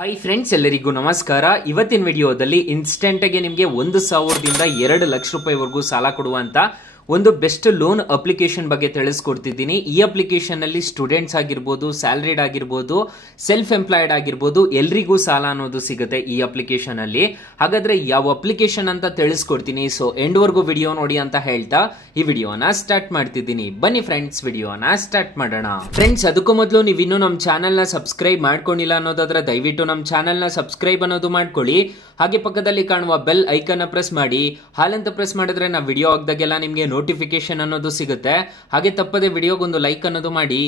Hi friends, ಎಲ್ಲರಿಗೂ ನಮಸ್ಕಾರ. ಇವತ್ತಿನ ವಿಡಿಯೋದಲ್ಲಿ ಇನ್ಸ್ಟೆಂಟ್ ಆಗಿ ನಿಮಗೆ 1,000ದಿಂದ 2 ಲಕ್ಷ ರೂಪಾಯಿವರೆಗೂ ಸಾಲ ಕೊಡುವಂತ ಒಂದು ಬೆಸ್ಟ್ ಲೋನ್ ಅಪ್ಲಿಕೇಶನ್ ಬಗ್ಗೆ ತಿಳಿಸ್ಕೊಡ್ತಿದ್ದೀನಿ. ಈ ಅಪ್ಲಿಕೇಶನ್ ಅಲ್ಲಿ ಸ್ಟೂಡೆಂಟ್ಸ್ ಆಗಿರ್ಬೋದು, ಸ್ಯಾಲರಿಡ್ ಆಗಿರ್ಬೋದು, ಸೆಲ್ಫ್ ಎಂಪ್ಲಾಯ್ಡ್ ಆಗಿರ್ಬೋದು, ಎಲ್ರಿಗೂ ಸಾಲ ಅನ್ನೋದು ಸಿಗುತ್ತೆ ಈ ಅಪ್ಲಿಕೇಶನ್ ಅಲ್ಲಿ. ಹಾಗಾದ್ರೆ ಯಾವ ಅಪ್ಲಿಕೇಶನ್ ಅಂತ ತಿಳಿಸ್ಕೊಡ್ತೀನಿ. ಸೊ ಎಂಡ್ ವರ್ಗೂ ವಿಡಿಯೋ ನೋಡಿ ಅಂತ ಹೇಳ್ತಾ ಈ ವಿಡಿಯೋನ ಸ್ಟಾರ್ಟ್ ಮಾಡ್ತಿದ್ದೀನಿ. ಬನ್ನಿ ಫ್ರೆಂಡ್ಸ್, ವಿಡಿಯೋನ ಸ್ಟಾರ್ಟ್ ಮಾಡೋಣ. ಫ್ರೆಂಡ್ಸ್, ಅದಕ್ಕೂ ಮೊದಲು ನೀವು ಇನ್ನೂ ನಮ್ಮ ಚಾನೆಲ್ ನ ಸಬ್ಸ್ಕ್ರೈಬ್ ಮಾಡ್ಕೊಂಡಿಲ್ಲ ಅನ್ನೋದಾದ್ರೆ ದಯವಿಟ್ಟು ನಮ್ಮ ಚಾನೆಲ್ ನ ಸಬ್ಸ್ಕ್ರೈಬ್ ಅನ್ನೋದು ಮಾಡ್ಕೊಳ್ಳಿ. ಹಾಗೆ ಪಕ್ಕದಲ್ಲಿ ಕಾಣುವ ಬೆಲ್ ಐಕನ್ ಪ್ರೆಸ್ ಮಾಡಿ. ಹಾಲಂತ ಪ್ರೆಸ್ ಮಾಡಿದ್ರೆ ನಾವು ವಿಡಿಯೋ ಆಗದಾಗೆಲ್ಲ ನಿಮಗೆ ನೋಟಿಫಿಕೇಶನ್ ಅನ್ನೋದು ಸಿಗುತ್ತೆ. ಹಾಗೆ ತಪ್ಪದೆ ವಿಡಿಯೋಗೊಂದು ಲೈಕ್ ಅನ್ನೋದು ಮಾಡಿ.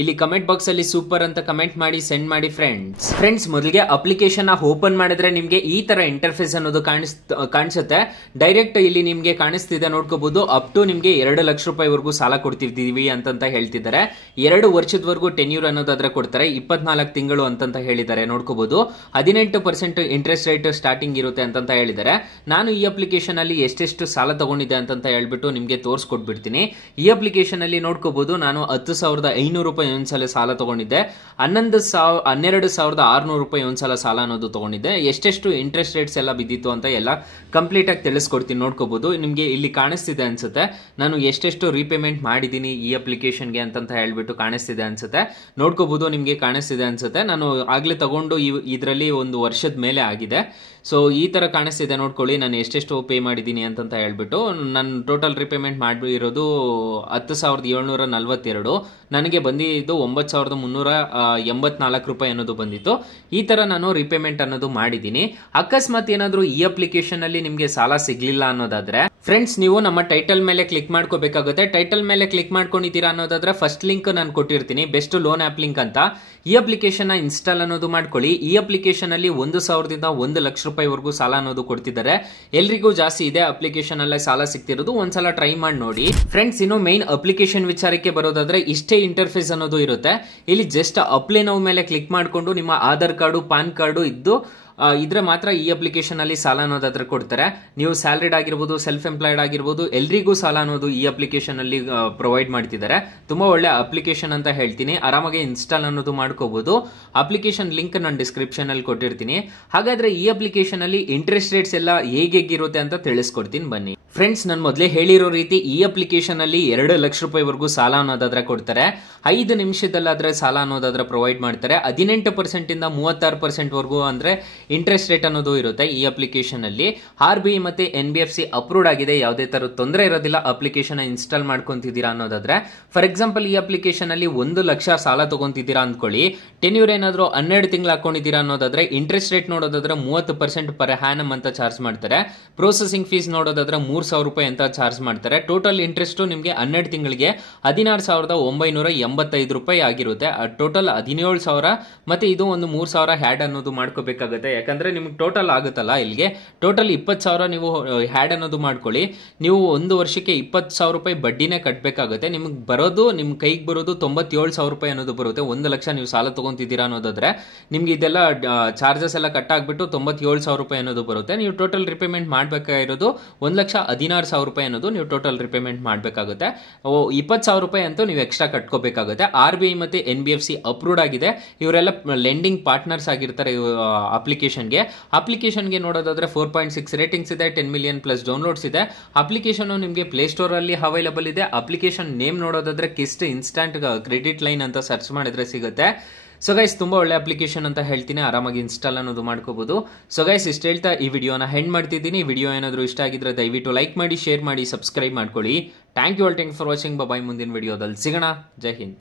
ಇಲ್ಲಿ ಕಮೆಂಟ್ ಬಾಕ್ಸ್ ಅಲ್ಲಿ ಸೂಪರ್ ಅಂತ ಕಮೆಂಟ್ ಮಾಡಿ ಸೆಂಡ್ ಮಾಡಿ ಫ್ರೆಂಡ್ಸ್. ಮೊದಲಿಗೆ ಅಪ್ಲಿಕೇಶನ್ ಓಪನ್ ಮಾಡಿದ್ರೆ ನಿಮ್ಗೆ ಈ ತರ ಇಂಟರ್ಫೇಸ್ ಅನ್ನೋದು ಕಾಣಿಸುತ್ತೆ. ಡೈರೆಕ್ಟ್ ಇಲ್ಲಿ ನಿಮ್ಗೆ ಕಾಣಿಸ್ತಿದೆ, ನೋಡ್ಕೋಬಹುದು. ಅಪ್ ಟು ನಿಮ್ಗೆ 2 ಲಕ್ಷ ರೂಪಾಯಿವರೆಗೂ ಸಾಲ ಕೊಡ್ತಿದ್ದೀವಿ ಅಂತ ಹೇಳ್ತಿದ್ದಾರೆ. 2 ವರ್ಷದವರೆಗೂ ಟೆನ್ಯೂರ್ ಅನ್ನೋದಾದ್ರೆ ಕೊಡ್ತಾರೆ. 24 ತಿಂಗಳು ಅಂತ ಹೇಳಿದ್ದಾರೆ, ನೋಡ್ಕೋಬಹುದು. 18% ಇಂಟ್ರೆಸ್ಟ್ ರೇಟ್ ಸ್ಟಾರ್ಟಿಂಗ್ ಇರುತ್ತೆ ಅಂತ ಹೇಳಿದ್ದಾರೆ. ನಾನು ಈ ಅಪ್ಲಿಕೇಶನ್ ಅಲ್ಲಿ ಎಷ್ಟೆಷ್ಟು ಸಾಲ ತಗೊಂಡಿದ್ದೆ ಅಂತ ಹೇಳ್ಬಿಟ್ಟು ನಿಮ್ಗೆ ತೋರಿಸ್ಕೊಟ್ಬಿಡ್ತೀನಿ. ಈ ಅಪ್ಲಿಕೇಶನ್ ಅಲ್ಲಿ ನೋಡ್ಕೋಬಹುದು, ನಾನು 10,500 ರೂಪಾಯಿ ಒಂದ್ಸಲ ಸಾಲ ತಗೊಂಡಿದ್ದೆ. 12,600 ರೂಪಾಯಿ ಒಂದ್ಸಲ ಸಾಲ ಅನ್ನೋದು ತಗೊಂಡಿದ್ದೆ. ಎಷ್ಟೆಷ್ಟು ಇಂಟ್ರೆಸ್ಟ್ ರೇಟ್ಸ್ ಎಲ್ಲ ಬಿದ್ದಿತ್ತು ಅಂತ ಎಲ್ಲ ಕಂಪ್ಲೀಟ್ ಆಗಿ ತಿಳಿಸ್ಕೊಡ್ತೀನಿ. ನೋಡ್ಕೋಬಹುದು, ನಿಮ್ಗೆ ಇಲ್ಲಿ ಕಾಣಿಸ್ತಿದೆ ಅನ್ಸುತ್ತೆ. ನಾನು ಎಷ್ಟೆಷ್ಟು ರೀಪೇಮೆಂಟ್ ಮಾಡಿದೀನಿ ಈ ಅಪ್ಲಿಕೇಶನ್ಗೆ ಅಂತ ಹೇಳ್ಬಿಟ್ಟು ಕಾಣಿಸ್ತಿದೆ ಅನ್ಸುತ್ತೆ. ನೋಡ್ಕೋಬಹುದು, ನಿಮ್ಗೆ ಕಾಣಿಸ್ತಿದೆ ಅನ್ಸುತ್ತೆ. ನಾನು ಆಗ್ಲೇ ತಗೊಂಡು ಇದರಲ್ಲಿ 1 ವರ್ಷದ ಮೇಲೆ ಆಗಿದೆ. ಸೊ ಈ ತರ ಕಾಣಿಸ್ತಿದೆ, ನೋಡ್ಕೊಳ್ಳಿ. ನಾನು ಎಷ್ಟೆಷ್ಟು ಪೇ ಮಾಡಿದ್ದೀನಿ ಅಂತ ಹೇಳ್ಬಿಟ್ಟು. ನಾನು ಟೋಟಲ್ ರಿಪೇಮೆಂಟ್ ಮಾಡಿರೋದು 10,742. ನನಗೆ ಬಂದಿದ್ದು 9,384 ರೂಪಾಯಿ ಅನ್ನೋದು ಬಂದಿತ್ತು. ಈ ತರ ನಾನು ರಿಪೇಮೆಂಟ್ ಅನ್ನೋದು ಮಾಡಿದ್ದೀನಿ. ಅಕಸ್ಮಾತ್ ಏನಾದ್ರು ಈ ಅಪ್ಲಿಕೇಶನ್ ಅಲ್ಲಿ ನಿಮ್ಗೆ ಸಾಲ ಸಿಗ್ಲಿಲ್ಲ ಅನ್ನೋದಾದ್ರೆ ಫ್ರೆಂಡ್ಸ್, ನೀವು ನಮ್ಮ ಟೈಟಲ್ ಮೇಲೆ ಕ್ಲಿಕ್ ಮಾಡ್ಕೋಬೇಕಾಗುತ್ತೆ. ಟೈಟಲ್ ಮೇಲೆ ಕ್ಲಿಕ್ ಮಾಡ್ಕೊಂಡಿದ್ದೀರಾ ಅನ್ನೋದಾದ್ರೆ ಫಸ್ಟ್ ಲಿಂಕ್ ನಾನು ಕೊಟ್ಟಿರ್ತೀನಿ, ಬೆಸ್ಟ್ ಲೋನ್ ಆಪ್ ಲಿಂಕ್ ಅಂತ. ಈ ಅಪ್ಲಿಕೇಶನ್ ಇನ್ಸ್ಟಾಲ್ ಅನ್ನೋದು ಮಾಡ್ಕೊಳ್ಳಿ. ಈ ಅಪ್ಲಿಕೇಶನ್ ಅಲ್ಲಿ 1,000ದಿಂದ 1 ಲಕ್ಷ ರೂಪಾಯಿವರೆಗೂ ಸಾಲ ಅನ್ನೋದು ಕೊಡ್ತಿದ್ದಾರೆ. ಎಲ್ರಿಗೂ ಜಾಸ್ತಿ ಇದೆ ಅಪ್ಲಿಕೇಶನ್ ಅಲ್ಲೇ ಸಾಲ ಸಿಗ್ತಿರೋದು. ಒಂದ್ಸಲ ಟ್ರೈ ಮಾಡಿ ನೋಡಿ ಫ್ರೆಂಡ್ಸ್. ಇನ್ನು ಮೈನ್ ಅಪ್ಲಿಕೇಶನ್ ವಿಚಾರಕ್ಕೆ ಬರೋದಾದ್ರೆ ಇಷ್ಟೇ ಇಂಟರ್ಫೇಸ್ ಅನ್ನೋದು ಇರುತ್ತೆ. ಇಲ್ಲಿ ಜಸ್ಟ್ ಅಪ್ಲೈ ನೌ ಮೇಲೆ ಕ್ಲಿಕ್ ಮಾಡ್ಕೊಂಡು ನಿಮ್ಮ ಆಧಾರ್ ಕಾರ್ಡು, ಪಾನ್ ಕಾರ್ಡು ಇದ್ದು ಇದ್ರೆ ಮಾತ್ರ ಈ ಅಪ್ಲಿಕೇಶನ್ ಅಲ್ಲಿ ಸಾಲ ಅನ್ನೋದಾದ್ರೆ ಕೊಡ್ತಾರೆ. ನೀವು ಸ್ಯಾಲರಿಡ್ ಆಗಿರ್ಬೋದು, ಸೆಲ್ಫ್ ಎಂಪ್ಲಾಯ್ಡ್ ಆಗಿರ್ಬೋದು, ಎಲ್ರಿಗೂ ಸಾಲ ಅನ್ನೋದು ಈ ಅಪ್ಲಿಕೇಶನ್ ಅಲ್ಲಿ ಪ್ರೊವೈಡ್ ಮಾಡ್ತಿದ್ದಾರೆ. ತುಂಬಾ ಒಳ್ಳೆ ಅಪ್ಲಿಕೇಶನ್ ಅಂತ ಹೇಳ್ತೀನಿ. ಆರಾಮಾಗಿ ಇನ್ಸ್ಟಾಲ್ ಅನ್ನೋದು ಮಾಡ್ಕೋಬಹುದು. ಅಪ್ಲಿಕೇಶನ್ ಲಿಂಕ್ ನಾನು ಡಿಸ್ಕ್ರಿಪ್ಷನ್ ಅಲ್ಲಿ ಕೊಟ್ಟಿರ್ತೀನಿ. ಹಾಗಾದ್ರೆ ಈ ಅಪ್ಲಿಕೇಶನ್ ಅಲ್ಲಿ ಇಂಟ್ರೆಸ್ಟ್ ರೇಟ್ಸ್ ಎಲ್ಲ ಹೇಗಿರುತ್ತೆ ಅಂತ ತಿಳಿಸ್ಕೊಡ್ತೀನಿ, ಬನ್ನಿ ಫ್ರೆಂಡ್ಸ್. ನಾನು ಮೊದಲೇ ಹೇಳಿರೋ ರೀತಿ ಈ ಅಪ್ಲಿಕೇಶನ್ ಅಲ್ಲಿ 2 ಲಕ್ಷ ರೂಪಾಯಿವರೆಗೂ ಸಾಲ ಅನ್ನೋದಾದ್ರೆ ಕೊಡ್ತಾರೆ. 5 ನಿಮಿಷದಲ್ಲಾದ್ರೆ ಸಾಲ ಅನ್ನೋದಾದ್ರೆ ಪ್ರೊವೈಡ್ ಮಾಡ್ತಾರೆ. 18% ಇಂದ 36% ವರೆಗೂ ಅಂದ್ರೆ ಇಂಟ್ರೆಸ್ಟ್ ರೇಟ್ ಅನ್ನೋದು ಇರುತ್ತೆ ಈ ಅಪ್ಲಿಕೇಶನ್ ಅಲ್ಲಿ. RBI ಮತ್ತೆ NBFC ಅಪ್ರೂವ್ಡ್ ಆಗಿದೆ. ಯಾವುದೇ ತರ ತೊಂದರೆ ಇರೋದಿಲ್ಲ ಅಪ್ಲಿಕೇಶನ್ ಇನ್ಸ್ಟಾಲ್ ಮಾಡ್ಕೊಂತಿದ್ದೀರಾ ಅನ್ನೋದಾದ್ರೆ. ಫಾರ್ ಎಕ್ಸಾಂಪಲ್, ಈ ಅಪ್ಲಿಕೇಶನ್ ಅಲ್ಲಿ 1 ಲಕ್ಷ ಸಾಲ ತಗೊಂತಿದ್ದೀರಾ ಅಂದ್ಕೊಳ್ಳಿ. ಟೆನ್ಯೂರ್ ಏನಾದ್ರು 12 ತಿಂಗಳು ಹಾಕೊಂಡಿದ್ದೀರಾ ಅನ್ನೋದಾದ್ರೆ ಇಂಟ್ರೆಸ್ಟ್ ರೇಟ್ ನೋಡೋದಾದ್ರೆ 30% ಪರ್ ಹ್ಯಾನಮ್ ಅಂತ ಚಾರ್ಜ್ ಮಾಡ್ತಾರೆ. ಪ್ರೊಸೆಸಿಂಗ್ ಫೀಸ್ ನೋಡೋದಾದ್ರೆ 3,000 ರೂಪಾಯಿ ಅಂತ ಚಾರ್ಜ್ ಮಾಡ್ತಾರೆ. ಟೋಟಲ್ ಇಂಟ್ರೆಸ್ಟ್ ನಿಮಗೆ 12 ತಿಂಗಳಿಗೆ 16,985 ರೂಪಾಯಿ ಆಗಿರುತ್ತೆ. ಟೋಟಲ್ 17,000 ಮತ್ತೆ ಇದು ಒಂದು 3,000 ಹ್ಯಾಡ್ ಅನ್ನೋದು ಮಾಡ್ಕೋಬೇಕಾಗುತ್ತೆ. ಯಾಕಂದ್ರೆ ನಿಮ್ಗೆ ಟೋಟಲ್ ಆಗುತ್ತಲ್ಲ, ಇಲ್ಲಿಗೆ ಟೋಟಲ್ 20,000 ನೀವು ಹ್ಯಾಡ್ ಅನ್ನೋದು ಮಾಡ್ಕೊಳ್ಳಿ. ನೀವು 1 ವರ್ಷಕ್ಕೆ 20,000 ರೂಪಾಯಿ ಬಡ್ಡಿನೇ ಕಟ್ಟಬೇಕಾಗುತ್ತೆ. ನಿಮ್ಗೆ ಬರೋದು, ನಿಮ್ ಕೈಗೆ ಬರೋದು 97,000 ರೂಪಾಯಿ ಅನ್ನೋದು ಬರುತ್ತೆ. 1 ಲಕ್ಷ ನೀವು ಸಾಲ ತಗೊಂತಿದ್ದೀರಾ ಅನ್ನೋದಾದ್ರೆ ನಿಮ್ಗೆ ಇದೆಲ್ಲ ಚಾರ್ಜಸ್ ಎಲ್ಲ ಕಟ್ ಆಗ್ಬಿಟ್ಟು 97,000 ರೂಪಾಯಿ ಅನ್ನೋದು ಬರುತ್ತೆ. ನೀವು ಟೋಟಲ್ ರಿಪೇಮೆಂಟ್ ಮಾಡ್ಬೇಕಾಗಿರೋದು 1,16,000 ರೂಪಾಯಿ ಅನ್ನೋದು ನೀವು ಟೋಟಲ್ ರಿಪೇಮೆಂಟ್ ಮಾಡಬೇಕಾಗುತ್ತೆ. 20,000 ರೂಪಾಯಿ ಅಂತೂ ನೀವು ಎಕ್ಸ್ಟ್ರಾ ಕಟ್ಕೋಬೇಕಾಗುತ್ತೆ. RBI ಮತ್ತೆ NBFC ಅಪ್ರೂವ್ಡ್ ಆಗಿದೆ. ಇವರೆಲ್ಲ ಲೆಂಡಿಂಗ್ ಪಾರ್ಟ್ನರ್ಸ್ ಆಗಿರ್ತಾರೆ ಅಪ್ಲಿಕೇಶನ್ಗೆ ನೋಡೋದಾದ್ರೆ 4.6 ರೇಟಿಂಗ್ಸ್ ಇದೆ, 10 ಮಿಲಿಯನ್ ಪ್ಲಸ್ ಡೌನ್ಲೋಡ್ಸ್ ಇದೆ. ಅಪ್ಲಿಕೇಶನ್ ನಿಮಗೆ ಪ್ಲೇ ಸ್ಟೋರ್ ಅಲ್ಲಿ ಅವೈಲಬಲ್ ಇದೆ. ಅಪ್ಲಿಕೇಶನ್ ನೇಮ್ ನೋಡೋದಾದ್ರೆ ಕಿಸ್ಟ್ ಇನ್ಸ್ಟಂಟ್ ಕ್ರೆಡಿಟ್ ಲೈನ್ ಅಂತ ಸರ್ಚ್ ಮಾಡಿದ್ರೆ ಸಿಗುತ್ತೆ. ಸೊ ಗೈಸ್, ತುಂಬಾ ಒಳ್ಳೆ ಅಪ್ಲಿಕೇಶನ್ ಅಂತ ಹೇಳ್ತೀನಿ. ಆರಾಮಾಗಿ ಇನ್ಸ್ಟಾಲ್ ಅನ್ನೋದು ಮಾಡ್ಕೋಬಹುದು. ಸೊ ಗೈಸ್, ಇಷ್ಟ ಹೇಳ್ತಾ ಈ ವಿಡಿಯೋನ ಹೆಂಡ್ ಮಾಡ್ತಿದ್ದೀನಿ. ವಿಡಿಯೋ ಏನಾದರೂ ಇಷ್ಟ ಆಗಿದ್ರೆ ದಯವಿಟ್ಟು ಲೈಕ್ ಮಾಡಿ, ಶೇರ್ ಮಾಡಿ, ಸಬ್ಸ್ಕ್ರೈಬ್ ಮಾಡ್ಕೊಳ್ಳಿ. Thank you for watching. Bye. ಮುಂದಿನ ವಿಡಿಯೋದಲ್ಲಿ ಸಿಗೋಣ. ಜೈ ಹಿಂದ್.